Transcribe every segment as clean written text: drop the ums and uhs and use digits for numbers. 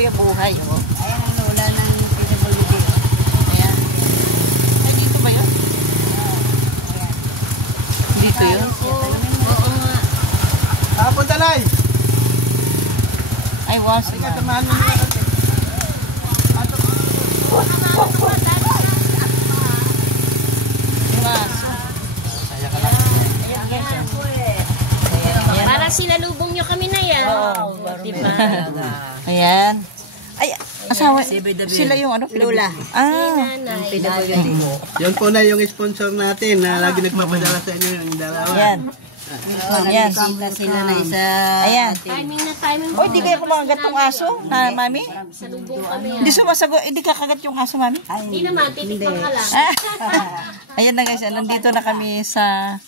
Kuya Buhay, oh. Ayan ang lola ng PWD. Ayan. Ay, dito ba yun? Ayan. Dito yun? Oo nga. Punta Lai! Ay, was. Halika, samahan mo nila kasi. Saya ka lang. Para sinalubong nyo kami na yan. Diba? Ayan. Ay, asawa. Sila yung ano? Lola. Ah. PWD. Yan po na yung sponsor natin na lagi nagpapadala sa inyo yung dalawa. Ayan. Ayan. Sila na isa. Ayan. Timing na timing. Oh, hindi kayo kumakagat tong aso na, mami? Salubong kami. Hindi sumasagot, hindi kakagat yung aso, mami? Hindi naman, titikpan ka lang. Ayan na guys, nandito na kami sa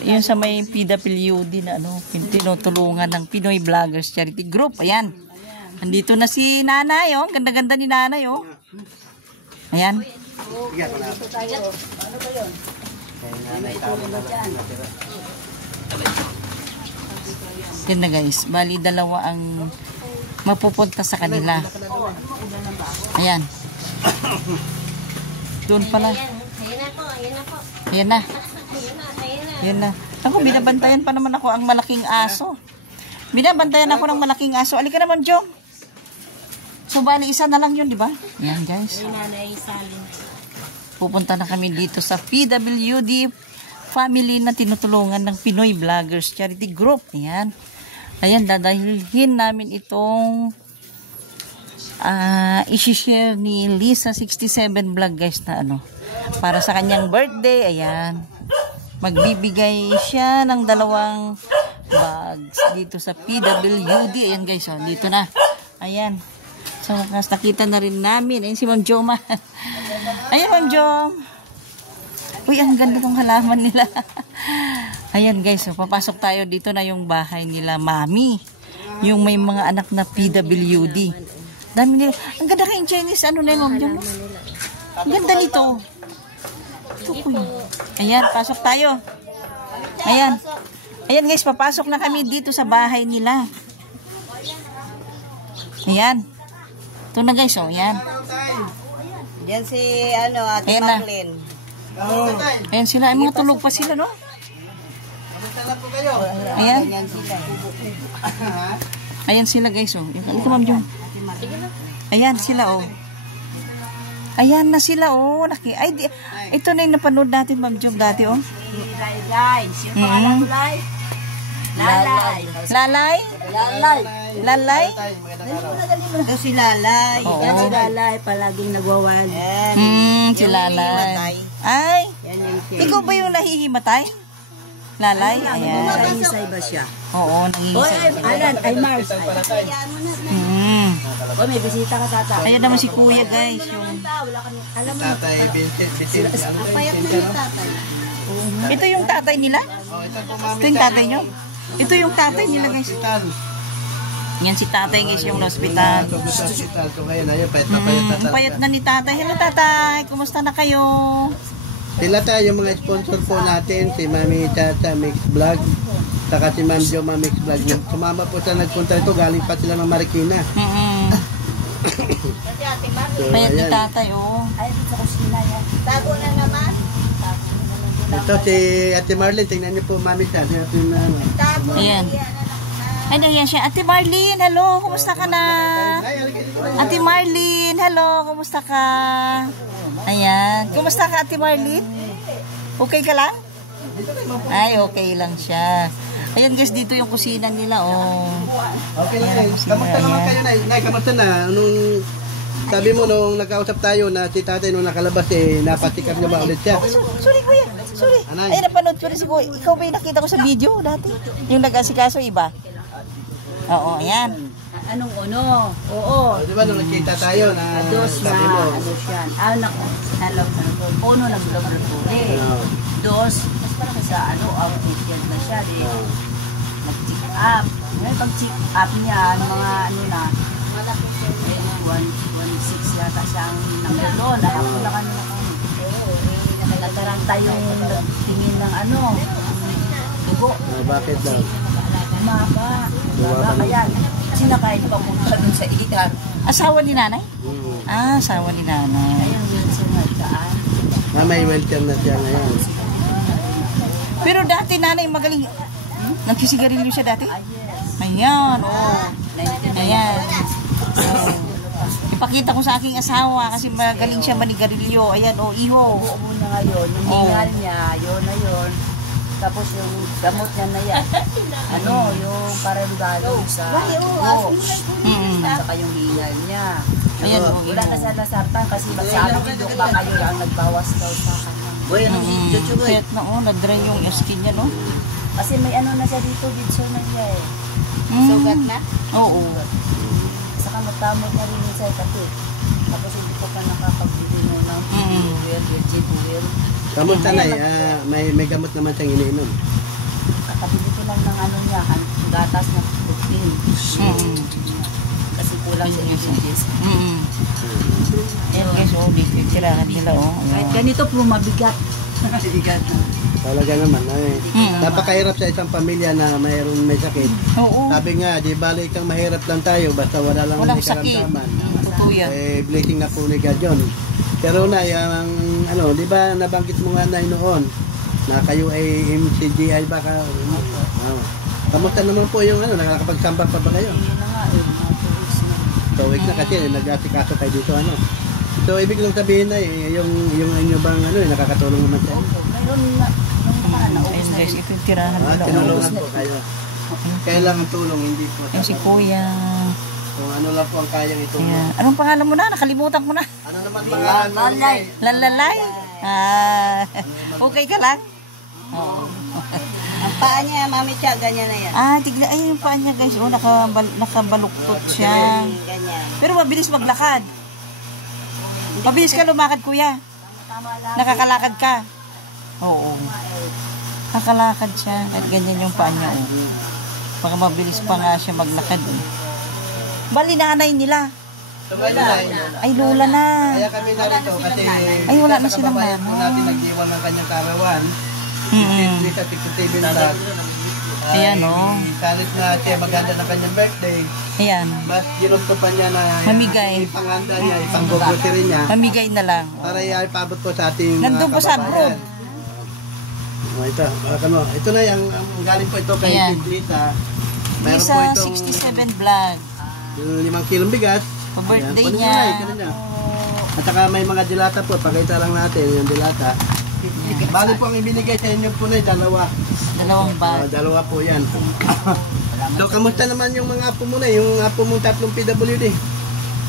yun sa may PWD na ano, tinutulungan ng Pinoy Vloggers Charity Group. Ayan. Nandito na si Nanay, oh. Ganda-ganda ni Nanay, oh. Ayan. Yan na guys, bali dalawa ang mapupunta sa kanila. Ayan. Doon pala. Ayan na po, ayan na po. Ayan na. Ayan na. Ayan na. Ako, binabantayan pa naman ako ang malaking aso. Binabantayan ako ng malaking aso. Alika naman, Jong. So, bali, isa na lang yun, di ba? Ayan, guys. Pupunta na kami dito sa PWD family na tinutulungan ng Pinoy Vloggers Charity Group. Ayan. Ayan, dadalhin namin itong isi-share ni Lisa 67 Vlog, guys, na ano, para sa kanyang birthday. Ayan. Magbibigay siya ng 2 bags dito sa PWD. Ayan, guys, oh, dito na. Ayan. So, nakita na rin namin. Ayan si Ma'am Joma. Ayan, Ma'am Jom. Uy, ang ganda ng halaman nila. Ayan, guys. So, papasok tayo. Dito na yung bahay nila, Mami. Yung may mga anak na PWD. Dami nila. Ang ganda kayong Chinese. Ano na yun, Ma'am Jom? Ang ganda nito. Ayan, pasok tayo. Ayan. Ayan, guys. Papasok na kami dito sa bahay nila. Ayan. Ito na, guys, oh, yan. Yan si, Ate Ayan na. Marlene. Ayan sila, ay mga tulog pa sila, no? Ayan. Ayan sila, guys, oh. Ayan ka, Ma'am Jom. Ayan sila, oh. Ayan na sila, oh. Ay, ito na yung napanood natin, Ma'am Jom, dati, oh. Lalay. Lalay? Lalay? Ito si Lalay. Oo. Yan si Lalay, palaging nagwawan. Si Lalay. Ay, Yan yung ikaw ba yung nahihimatay? Lalay? Ayan. Nahisay ba siya? Oo, Oy, nahihimatay. ay Mars. Oy, may bisita ka, tata. Ayan naman si Kuya, guys. Yung... Alam mo, Tatay Vincent. payat na yung tatay. Ito yung tatay nila? Ito yung tatay nyo? Ito yung tatay nila, guys. Yan si tatay, guys, yung hospital. So ngayon, ayun, payat na payat na Ang payat na ni tatay. Hello, tatay. Kumusta na kayo? Sila tayo yung mga sponsor po natin, si Mami Chacha Mix Vlog, saka si Ma'am Joma Mix Vlog. Sumama po sa nagpunta ito, galing pa sila ng Marikina. So, Payat ni ayan. tatay, oh. Ay, sa kusina yan. Tago na naman. Ito si Ate Marlene, tingnan niyo po Mami Chacha. Ayan. Ay, nahiyan siya. Ate Marlene, hello. Kumusta ka na? Ate Marlene, hello. Kumusta ka? Ayan. Kumusta ka, Ate Marlene? Okay ka lang? Ay, okay lang siya. Ayan, guys, dito yung kusina nila, oh. Okay lang kayo. Kamusta naman kayo, Nay? Nay, kamusta na? Nung sabi mo nung nagkausap tayo na si tatay nung nakalabas, napatikap niya ba ulit siya? Sorry, kuya. Sorry. Anay. Ay, napanood ko rin si kuya. Ikaw ba yung nakita ko sa video dati? Yung nag-asikaso, iba? Oo, ayan. Anong ono? Oo. Di ba nung nakita tayo na Dos na, sabi mo? ano siya. Anak ko, uno nag-laboratory. Dos, sa outpatient na siya. Mag-check up. Ngayon, pag-check up niya, mga ano na, 116 yata siyang nangganon. Nakakuha kami na kung nataranta yung tingin ng dugo. Bakit daw? Bumaba. Bumaba kaya. sinakay niya papunta dun sa itar. Asawa ni nanay? Mm. Ah, asawa ni nanay. Ayun yun sa nagdaan. May wheelchair na siya ngayon. Pero dati nanay magaling. Nagsisigarilyo siya dati? Ah, yes. Ayan, oh. 99 Ayan. Oh. Ipakita ko sa aking asawa kasi magaling siya manigarilyo. Ayan, oh, iho. Ubo na ngayon, yung Oh. hingal niya, yun na yun. Tapos yung gamot niya na yan. Ano, yung parang galing sa dugo. At saka yung hingal niya. Ayan, oh, Wala na sa lasartan kasi sabi ni Dok, baka yun ang nagbawas daw sa kanya. Pet na, oh, na-dry yung skin niya, no? Kasi may ano na siya dito, Gidso na niya eh. Sugat na? Oo. Saka matamot na rin sa kasi. Tapos hindi ko pa nakakagbili mo ng oil, virgin oil. Kamusta na may gamot naman siyang iniinom. Kakabili ko lang ng ano niya, gatas na protein. Kasi kulang sa ingredients. Ayan guys, oh, tirahan nila, oh. Kahit ganito po mabigat. Talaga naman. Napakahirap sa isang pamilya na mayroon may sakit. Oo. Sabi nga, di balik kang mahirap lang tayo basta wala lang Walang may sakit. karamdaman. Totoo yan. Blessing na po ni God yun. Pero na, yung, ano, di ba nabanggit mo nga na noon na kayo ay MCGI ba ka? Kamusta naman po yung ano, nakakapagsamba pa ba kayo? Yun na nga, mga 2 weeks na. 2 weeks na kasi nag-asikaso tayo dito ano. So ibig lang sabihin na yung inyo bang ano, nakakatulong naman sa inyo? Mayroon na, nung nakaraan, naubos Ayan na guys, rin. ito yung tirahan nila, oh. Tinulungan po kayo. Kailangan tulong, hindi po. Ayan si Kuya. Kung ano lang po ang kayang itulong. Ayan. Anong pangalan mo na? Nakalimutan ko na. Ano naman pangalan mo? Lalalay? Ah, okay ka lang? Oo. Ang paa niya, Mami Cha, ganyan na yan. Ah, tignan. Ay, yung paa niya guys. Oh, nakabaluktot siya. Ganyan. Pero mabilis maglakad. Mabilis ka lumakad, kuya. Tama lang. Nakakalakad ka. Oo. Nakakalakad siya. Kahit ganyan yung paa niya. Oh. Baka mabilis pa nga siya maglakad. Eh. Bali, nanay nila. Ay, lola na. Kaya kami narito kasi Ay, wala na silang kababayan po mama. natin nag-iwan ng kanyang karawan. Hindi sa Tikutibin Vlog. Ayan, oh. Salit na siya maganda ng kanyang birthday. Ayan. Mas ginusto pa niya na Mamigay. ipanganda niya, ipang-grocery niya. Mamigay na lang. Para ipaabot po sa ating Nandun po sa kababayan. Ito, ito na yung galing po ito kay Ayan. Lisa. Meron Lisa, po itong 67 vlog. yung 5 kilong bigas. Pa-birthday Ayan, niya. kunin niya. At saka may mga dilata po, pakita lang natin yung dilata. Bali po ang ibinigay sa inyo po na dalawa. Dalawang bag. Dalawa po yan. So, kamusta naman yung mga apo mo na? Yung apo mong 3 PWD?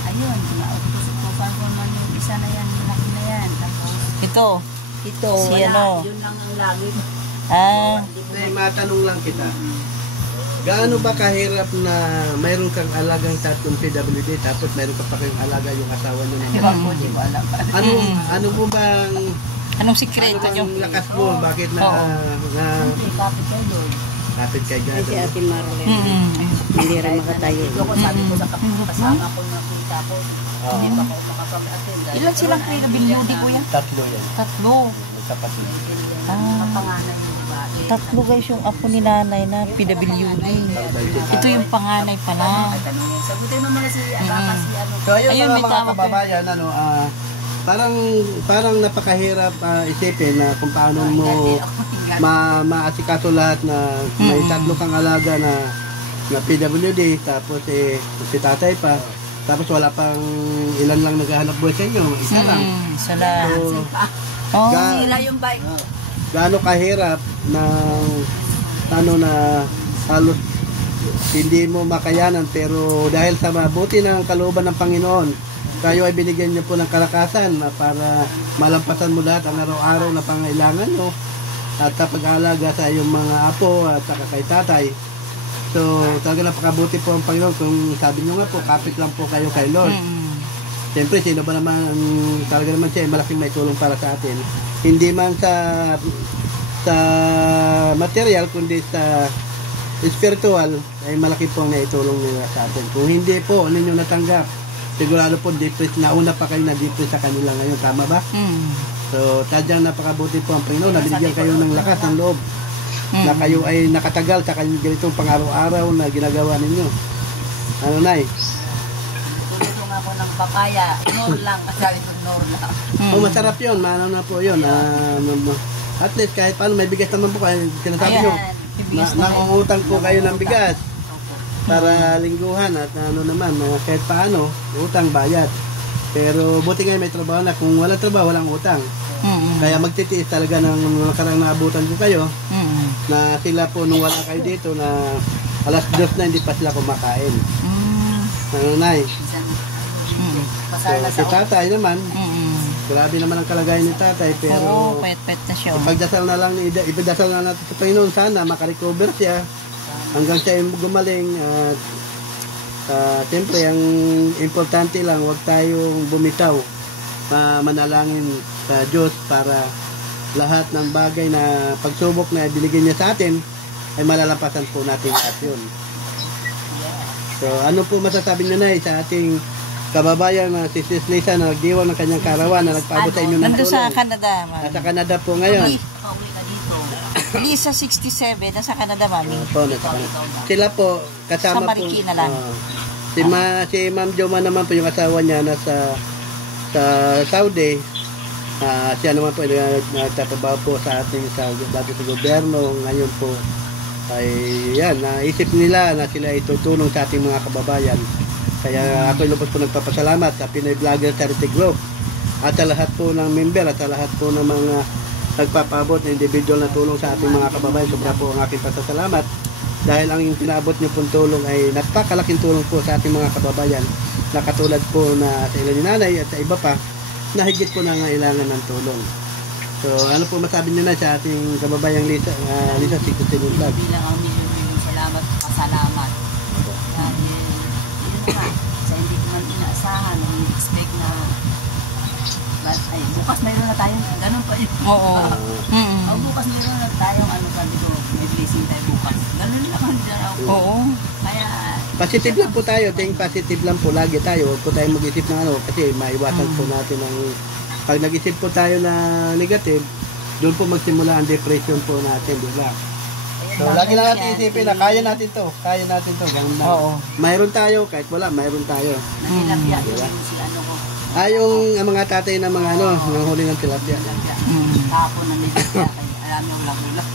Ayun, nautusutupan ko man yung isa na yan, laki na yan. Tapos, Ito. ito, Si wala. ano? Yun lang ang lagi. Ah, Hindi, matanong lang kita. Gaano ba kahirap na mayroon kang alagang 3 PWD tapos mayroon ka pa kayong alaga yung asawa niyo Di ba po, di ko alam. Ano mo bang anong sikreto ano nyo? bang lakas mo? Bakit na, Oo. na Hindi, kapit kayo doon. kapit kay God? Marlene. Hindi rin makatayo. Ito ko sabi ko sa kasama ko na kita ko. Hindi pa ako makapag-attend. Ilan silang PWD, kuya? 3 yan. 3. Kapatid. Ah, Pangalan yung babae. 3 guys yung apo ni nanay na PWD. Ito yung panganay pala. Tanungin. Sagutin mo muna si Abaka si ano. So ayun, Ayun, may mga tawag kababayan, parang napakahirap isipin na kung paano mo maasikaso lahat na may 3 kang alaga na PWD, tapos si tatay pa, tapos wala pang ilan lang naghahanap buhay sa inyo, isa lang. Sala. So, Oh, Sila yung bike. gaano kahirap na ano na halos hindi mo makayanan, pero dahil sa mabuti ng kalooban ng Panginoon, kayo ay binigyan niyo po ng kalakasan para malampasan mo lahat ang araw-araw na pangailangan nyo at pag-aalaga sa iyong mga apo at saka kay tatay. So talaga napakabuti po ang Panginoon. Kung sabi nyo nga po, kapit lang po kayo kay Lord. Siyempre, sino ba naman, talaga naman siya malaking may tulong para sa atin. Hindi man sa material, kundi sa spiritual, ay malaki pong naitulong nila sa atin. Kung hindi po ninyo natanggap, sigurado po nauna pa kayo na-depress sa kanila ngayon. Tama ba? So, tadyang napakabuti po ang Panginoon. Nabinigyan kayo ng lakas ng loob na kayo ay nakatagal sa ganitong pang-araw-araw na ginagawa ninyo. Ano, Nay? Tulong ako ng papaya. Nor lang. Sabi ko, nor lang. Oh, masarap yun. Ano na po yun. At least kahit paano may bigas naman po kayo. Sinasabi nyo, nangungutang po kayo ng bigas para lingguhan at ano naman, kahit paano, utang, bayad. Pero buti ngayon may trabaho na. Kung wala trabaho, walang utang. Kaya magtitiis talaga ng mga karang naabutan ko kayo na sila po nung wala kayo dito na alas 2 na hindi pa sila kumakain. Ano, Nay? So, si tatay naman, grabe naman ang kalagayan ni tatay, pero payat-payat na siya. ipagdasal na lang natin sa Panginoon, sana makarecover siya hanggang siya gumaling. At siyempre ang importante lang, huwag tayong bumitaw, manalangin sa Diyos para lahat ng bagay na pagsubok na binigyan niya sa atin ay malalampasan po natin lahat yun. So ano po masasabi niyo, Nay, sa ating kababayan na si Sis Lisa na nagdiwang ng kanyang karawan na nagpaabot sa inyo ng Nandun tulong? sa Canada, mami. Nasa Canada po ngayon. Pauwi ka dito. Lisa 67, nasa Canada, mami. Po, nasa Canada. Sila po, kasama Sa Marikina lang. si Ma'am Joma naman po, yung asawa niya nasa sa Saudi. Siya naman po nagtatrabaho po sa ating dati sa gobyerno. Ngayon po ay yan, naisip nila na sila itutulong sa ating mga kababayan. Kaya ako lubos po nagpapasalamat sa Pinoy Vlogger Charity Group at sa lahat po ng member at sa lahat po ng mga nagpapabot na individual na tulong sa ating mga kababayan. Sobra po ang aking pasasalamat dahil ang pinabot niyo pong tulong ay napakalaking tulong po sa ating mga kababayan na katulad po na sa ilan ni nanay at sa iba pa na higit po na ngailangan ng tulong. So ano po masabi niyo na sa ating kababayang Lisa 67 Vlog? Bilang ang milyon salamat, pasalamat. Dahil sa hindi ko man inaasahan, expect na ay, bukas mayroon na tayong ganun pa yun. Oo. Bukas mayroon na tayong sabi ko, may blessing tayo bukas. Ganun lang ang ako. Oo. Kaya Positive lang po tayo, ting positive lang po lagi tayo. Huwag po tayo mag-isip ng kasi maiwasan po natin ang pag nag-isip po tayo na negative, doon po magsimula ang depression po natin, di ba? So, lagi lang natin isipin na kaya natin to. Ganun na. Oo. Mayroon tayo, kahit wala, mayroon tayo. nanilapya yung si ano ko. Yung mga tatay ng mga ng huli ng tilapia. Tapo na nilapya. Alam yung lagulak.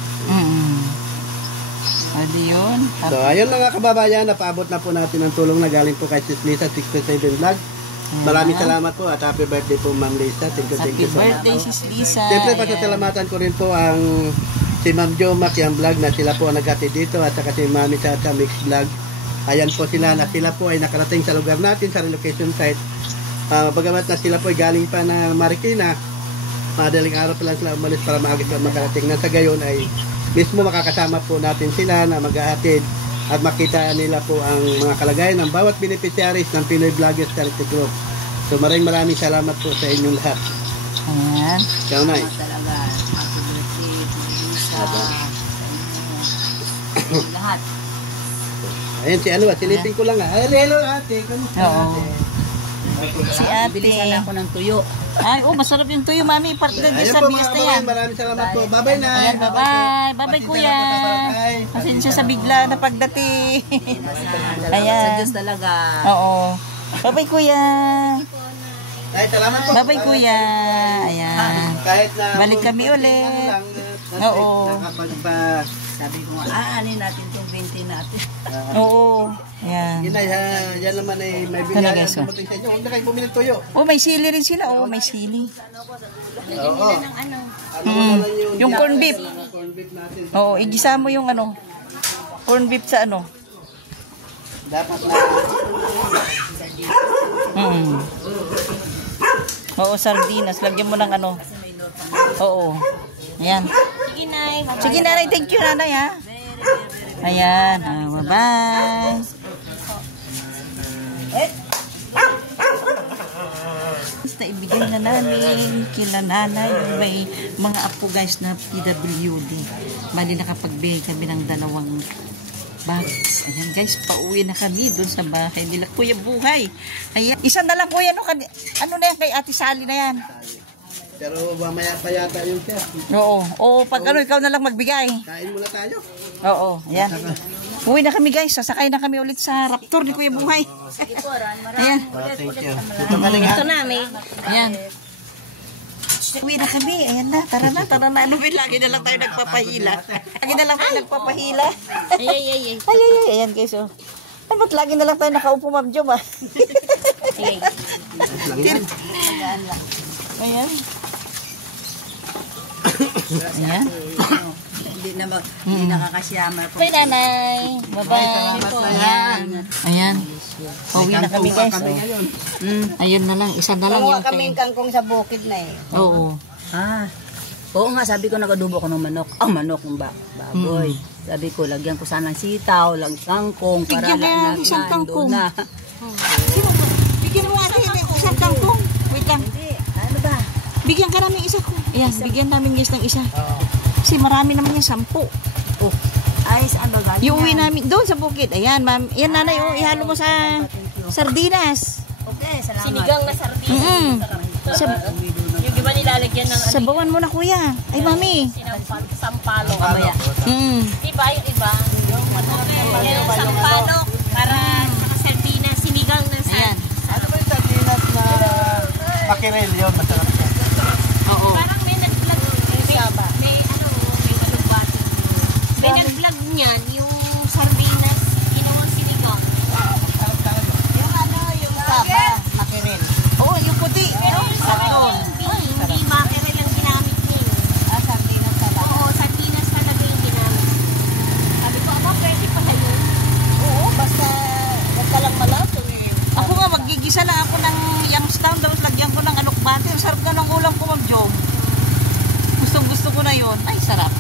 Ano yun? So, ayun mga kababayan, napaabot na po natin ang tulong na galing po kay Sis Lisa 67 Vlog. Maraming salamat po at happy birthday po, Ma'am Lisa. Thank Happy you so much. birthday, Sis Lisa. Siyempre, pasasalamatan ko rin po ang si Ma'am Joma Kiang Vlog na sila po ang naghatid dito at saka si Mami Chacha Mix Vlog. Ayan po sila na sila po ay nakarating sa lugar natin sa relocation site. Bagamat na sila po ay galing pa na Marikina, madaling araw pa lang sila umalis para maaga sila makarating. Na sa gayon ay mismo makakasama po natin sila na maghahatid at makita nila po ang mga kalagayan ng bawat beneficiaries ng Pinoy Vloggers Charity Group. So maraming salamat po sa inyong lahat. Ayan. Ikaw, Nay. Talaga. Happy birthday to Lisa. Lahat. Ayun si silipin ko lang hello ate, kamusta Oo. ate? Si ate. Bilisan ako ng tuyo. Ay, masarap yung tuyo, mami. Partner din Ayun sa po bias mga na yan. kababayan, maraming salamat po. Bye-bye na. Ayan, bye-bye. Bye-bye, kuya. Pasensya sa bigla na pagdating. Sa Ayan. Diyos talaga. Oo. Bye-bye, kuya. Ay, salamat po. Bye-bye, kuya. Ayan. Kahit na Balik kami ulit. Oo. Sabi ko nga, aanin natin itong 20 natin. Oo. Ayan. Yun ay, yan naman ay may Ano, bigyan guys, ng dumating sa inyo. Huwag na kayo bumili ng tuyo. Oh, may sili rin sila. Oh, may sili. Oo. Yung corn beef. Corn beef natin. Oo, igisa mo yung corn beef sa Dapat na. Oo, sardinas. Lagyan mo ng Oo. Ayan. Sige, Nay. Sige, nanay. Thank you, nanay, ha. Ayan. Bye-bye. Basta ibigay na namin kila nanay. May mga apo guys na PWD. Bali nakapagbigay kami ng 2 bags. Ayan guys, pauwi na kami dun sa bahay nila Kuya Buhay. Ayan. Isa na lang kuya, ano na yan kay Ate Sally na yan. Pero mamaya pa yata yun siya. Oo. O pag ikaw na lang magbigay. Kain muna tayo. Oo. Ayan. Uwi na kami guys. Sasakay na kami ulit sa Raptor ni Kuya Buhay. Sige po, maraming Ayan. Thank you. Dito ka lang, ha? ito namin. Ayan. Uwi na kami. Ayan na. Tara na. Tara na. Ano ba? Lagi na lang tayo nagpapahila. Lagi na lang tayo nagpapahila. Ay, ay, ay, ay. Ay, ay, ay. Ayan guys. Oh. Ay, ba't lagi na lang tayo nakaupo, Ma'am Jom, ah? Sige. Ayan. Ayan. Hindi nakakasyamar po. Bye, nanay. Bye-bye. Ayan. Pauwi na kami, guys. Oh. Ayun na lang. Isa na lang yung kaming kangkong sa bukid na eh. Oo. Oo nga, sabi ko nagadubo ko ng manok. Manok ng baboy. Sabi ko, lagyan ko sana ng sitaw, lang kangkong. Bigyan na isang kangkong. Na. Bigyan mo natin isang kangkong. Wait lang. Hindi, ano ba? Bigyan ka namin isa ko. Ayan, bigyan namin guys ng isa. Kasi marami naman yung 10. Oh, ayos, ano ba? Iuwi namin doon sa bukid. Ayan, ma'am. Yan, nanay, oh, ihalo mo sa sardinas. Okay, salamat. Sinigang na sardinas. Yung iba nilalagyan ng Sabawan mo na, kuya. Ay, mami. sampalok. Mamaya. Diba yung iba? Yung sampalok para sa sardinas, sinigang na Ayan. Ano ba yung sardinas na makirel yun? Masarap siya. Oo. Parang may nag-vlog. May malubati. May nag-vlog niyan, yung sardinas, ginawang sinigang. Yung ano, yung saba, makiril. Oo, yung puti. Pero sabi ko, hindi mackerel ang ginamit niya. Sardinas saba. Oo, sardinas talaga yung ginamit. Sabi ko, pwede pala yun. Oo, basta huwag ka lang malaso eh. Ako nga, maggigisa lang ako ng Youngstown. Tapos lagyan ko ng alokbate. Sarap na ng ulam ko, Ma'am Jom. Gusto ko na yun. Ay, sarap.